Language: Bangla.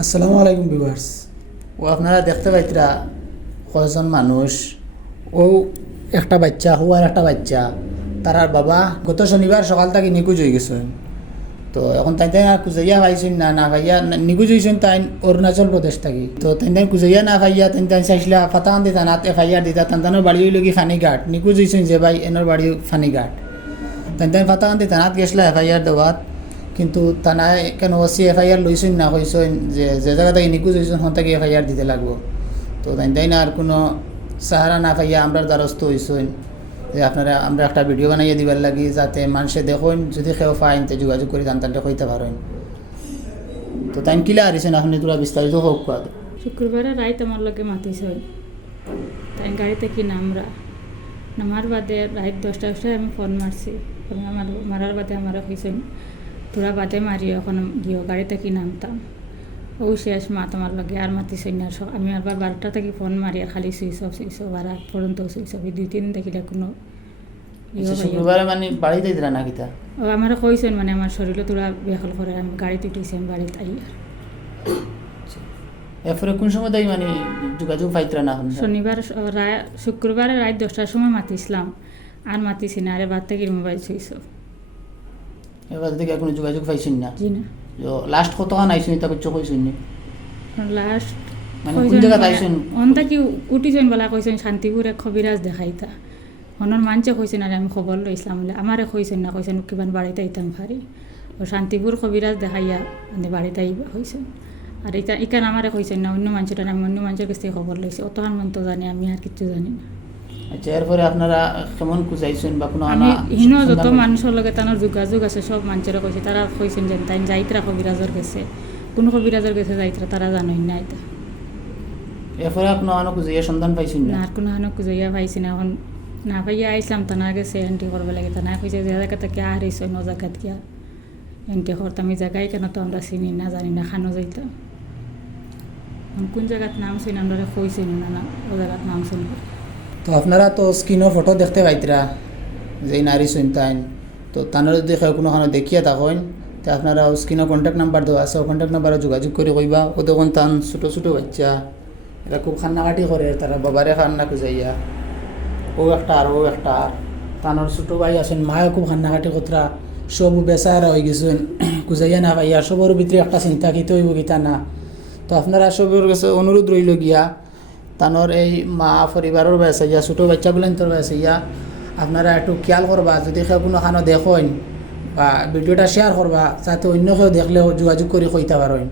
আসসালামু আলাইকুম ভিউয়ার্স। ও আপনারা দেখতে পাইতরা কয়জন মানুষ, ও একটা বাচ্চা, ও আর একটা বাচ্চা, তারার বাবা গত শনিবার সকাল থেকে নিখোঁজ হয়ে গেছে। তো এখন তাই তাই খুঁজাইয়া পাইছেন না ভাইয়া নিখোঁজ হয়েছেন তাই অরুণাচল প্রদেশ থাকি। তো তাই তাই খুঁজাইয়া না ভাইয়া তাই তাই চাইছিলা ফাতান দিতা না FIR দিতা, তান্তানোর বাড়ি হইল কি ফানিঘাট, নিখোঁজ হয়েছেন যে ভাই এনার বাড়ি ফানিঘাট। তাই তাই ফাতান দিতা নাত গেছিলা FIR দেওয়াত, কিন্তু থানায় কেন ওসি FIR লইছেন না, কইছেন যে যে জায়গা থেকে নিখোঁজ হয়েছেন হন থেকে FIR দিতে লাগবো। তো তাই তাই না আর কোনো সাহারা না পাইয়া আমরা দ্বারস্থ হয়েছেন যে আপনারা আমরা একটা ভিডিও বানাইয়া দিবার লাগি, যাতে মানুষে দেখুন, যদি কেউ পাইন তে যোগাযোগ করে জানতারটা কইতে পারেন। তো তাই কিলা হারিয়েছেন আপনি তোরা বিস্তারিত হোক কাদ। শুক্রবারে রাইত আমার লগে মাতিস হয়, তাই গাড়িতে কি নামার বাদে রাত 10টা আমি ফোন মারছি। আমার মারার বাদে আমার কইছেন তোরা বাদে মারি এখন গিয়ে গাড়িতে কি নামতাম। ও শেষ মাত আমার লগে আর মাতিস না। আমি আবার 12টা থেকে ফোন মারি আর খালি সুইচ অফ আর আগ পর্যন্ত সুইচ অফ। 2-3 দিন দেখিলে কোনো শুক্রবারে মানে বাড়িতে দিলা না কিতা? ও আমার কইছেন মানে আমার শরীরে তোরা বেহল করে, আমি গাড়িতে উঠেছি, আমি বাড়িতে আই। এরপরে কোন সময় তাই মানে যোগাযোগ পাইতরা না? শনিবার শুক্রবারে রাত 10টার সময় মাতিছিলাম, আর মাতিছি না। আরে বাদ থেকে মোবাইল সুইচ অফ। এবার থেকে কোনো যোগাযোগ পাইছেন না? জি না। লাস্ট কতক্ষণ আইসুন তা কিছু কইছেন নি? লাস্ট মানে কোন জায়গায় আইসুন? অনটা কি উঠিছেন বলা কইছেন শান্তিপুরে খবিরাজ দেখাইতা। হনর মানছে কইছেন আর আমি খবর লইছিলাম বলে আমারে কইছেন না, কইছেন কিবান বাড়িতে আইতাম পারি। ও শান্তিপুর খবিরাজ দেখাইয়া মানে বাড়িতে আইবা কইছেন। আর এখানে আমারে কইছেন না, অন্য মানুষটা আমি অন্য মানুষের কাছ থেকে খবর লইছি। অতখান মন তো জানি, আমি আর কিছু জানি না। আচ্ছা, এরপরে আপনারা কেমন খুঁজাইছেন বা কোনো আমি হিনো যত মানুষের লগে তানোর যোগাযোগ আছে সব মানুষেরা কইছে, তারা কইছেন যে তাই যাইতরা কবিরাজের গেছে, কোন কবিরাজের গেছে যাইতরা তারা জানোই না। এটা এরপরে আপনার আনো খুঁজাইয়া সন্ধান পাইছেন না? আর কোনো হানো খুঁজাইয়া পাইছি না। এখন না পাইয়া আইসলাম, তানা গেছে এন্ট্রি করবে লাগে। তানা কইছে যে জায়গাতে কে আর হইছে ন জায়গাত গিয়া এন্ট্রি করতাম। এই জায়গায় কেন তো আমরা চিনি না, জানি না, খানো যাইতাম। কোন জায়গাত নাম শুনি আমরা কইছি না ও জায়গাত নাম শুনি। তো আপনারা তো স্ক্রিনের ফটো দেখতে পাইতরা যে নারী শুনতেন, তো তানারা যদি কোনোখানে দেখিয়া থাকেন তো আপনারা স্ক্রিনে কন্ট্যাক্ট নাম্বার দেওয়া আছে, কন্ট্যাক্ট নাম্বারে যোগাযোগ করে কইবা। ও তখন তান ছোটো ছোটো বাচ্চা, এরা খুব কান্নাকাটি করে, তারা বাবারে কান্না খুঁজাইয়া, ও একটা আর ও একটা আর তানোর ছোটো ভাই আছেন, মায়ও খুব কান্নাকাটি কতরা, সব বেচারা হয়ে গেছেন খুঁজাইয়া না পাইয়া। সবর ভিতরে একটা চিন্তা কিতে হইব কিতা না। তো আপনারা সবের কাছে অনুরোধ রইল গিয়া তানোর এই মা পরিবারের বয়সে ইয়া ছোটো বাচ্চাগুলেন তোর বয়সে ইয়া আপনারা একটু খেয়াল করবা। যদি কেউ কোনোখানো দেখেন বা ভিডিওটা শেয়ার করবা, যাতে অন্য কেউ দেখলেও যোগাযোগ করে কইতে পারেন।